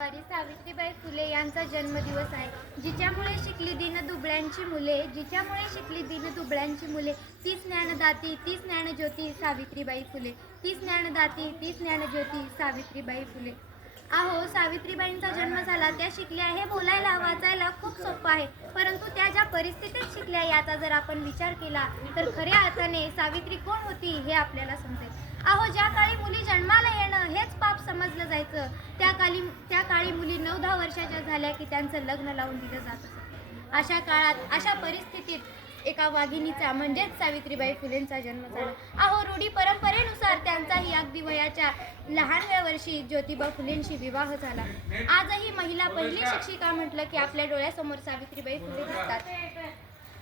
सावित्रीबाई फुले यांचा जन्मदिवस आहे. जिच्यामुळे शिकली दीनदुबळ्यांची मुले, जिच्यामुळे शिकली दीनदुबळ्यांची मुले, तीच ज्ञानदाती, तीच ज्ञानज्योती सावित्रीबाई फुले, तीच ज्ञानदाती, तीच ज्ञानज्योती सावित्रीबाई फुले. अहो, सावित्रीबाईंचा जन्म झाला, त्या शिकल्या, हे बोलायला वाचायला खूप सोपं आहे, परंतु त्या ज्या परिस्थितीत शिकल्या याचा जर आपण विचार केला तर खऱ्या अर्थाने सावित्री कोण होती हे आपल्याला समजेल. अहो, ज्या काळी मुली जन्माला येणं हेच पाप समजलं जायचं, त्या काळी मुली 9-10 वर्षाच्या झाल्या की त्यांचं लग्न लावून दिलं जात असत. अशा काळात, अशा परिस्थितीत एका वाघिणीचा म्हणजेच सावित्रीबाई फुलेंचा जन्म झाला. अहो, रूढी परंपरेनुसार त्यांचाही अगदी वयाच्या लहानव्या वर्षी ज्योतिबा फुलेंशी विवाह झाला. आजही महिला पहिली शिक्षिका म्हटलं की आपल्या डोळ्यासमोर सावित्रीबाई फुले दिसतात.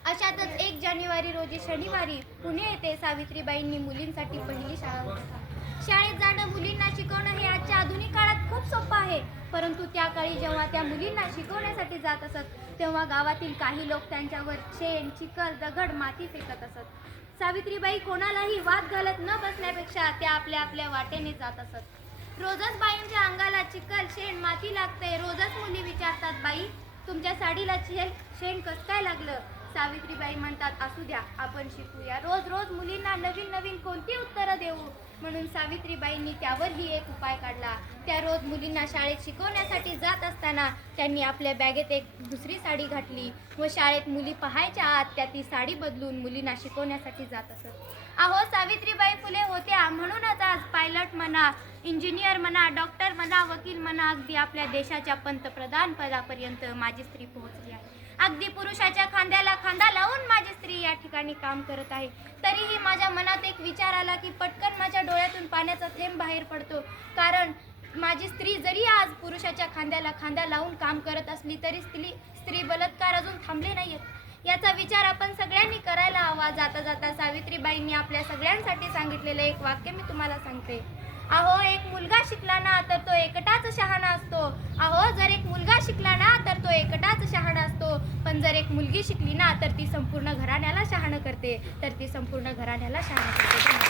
अशातच 1 जानेवारी रोजी शनिवारी पुणे येथे सावित्रीबाईंनी मुलींसाठी पहिली शाळा उघडली. शाळेत जाणं, मुलींना शिकवणं हे आजच्या आधुनिक काळात खूप सोपं आहे, परंतु त्या काळी जेव्हा त्या मुलींना शिकवण्यासाठी जात असत तेव्हा गावातील काही लोक त्यांच्यावर शेण, चिखल, दगड, माती फेकत असत. सावित्रीबाई कोणालाही वाद घालत न बसण्यापेक्षा त्या आपल्या आपल्या वाटेने जात असत. रोजच बाईंच्या अंगाला चिखल, शेण, माती लागते. रोजच मुली विचारतात, बाई तुमच्या साडीला शेण कसं काय लागलं? सावित्रीबाई म्हणतात, असू द्या, आपण शिकूया. रोज रोज मुलींना नवीन नवीन कोणती उत्तरं देऊ? म्हणून सावित्रीबाईंनी त्यावरही एक उपाय काढला. त्या रोज मुलींना शाळेत शिकवण्यासाठी जात असताना त्यांनी आपल्या बॅगेत एक दुसरी साडी घातली व शाळेत मुली पाहायच्या आत त्या ती साडी बदलून मुलींना शिकवण्यासाठी जात असत. अहो, सावित्रीबाई फुले होत्या म्हणूनच आज पायलट म्हणा, इंजिनियर म्हणा, डॉक्टर म्हणा, वकील म्हणा, अगदी आपल्या देशाच्या पंतप्रधान पदापर्यंत माझी स्त्री पोहोचली आहे. अगदी पुरुषाच्या खांद्याला खांदा लावून माझी स्त्री या ठिकाणी काम करत आहे. तरीही माझ्या मनात एक विचार आला की पटकन माझ्या डोळ्यातून पाण्याचा थेंब बाहेर पडतो, कारण माझी स्त्री जरी आज पुरुषाच्या खांद्याला खांदा लावून काम करत असली तरी स्त्री बलात्कार अजून थांबले नाहीयेत. याचा विचार आपण सगळ्यांनी करायला हवा. जाता जाता सावित्रीबाईंनी आपल्या सगळ्यांसाठी सांगितलेलं एक वाक्य मी तुम्हाला सांगते. अहो, एक मुलगा शिकला ना तर तो एकटाच शहाणा असतो. अहो, जर एक मुलगा शिकला ना तर तो एकटाच शहाणा असतो, पण जर एक मुलगी शिकली ना तर ती संपूर्ण घराण्याला शहाणं करते, तर ती संपूर्ण घराण्याला शहाणं करते.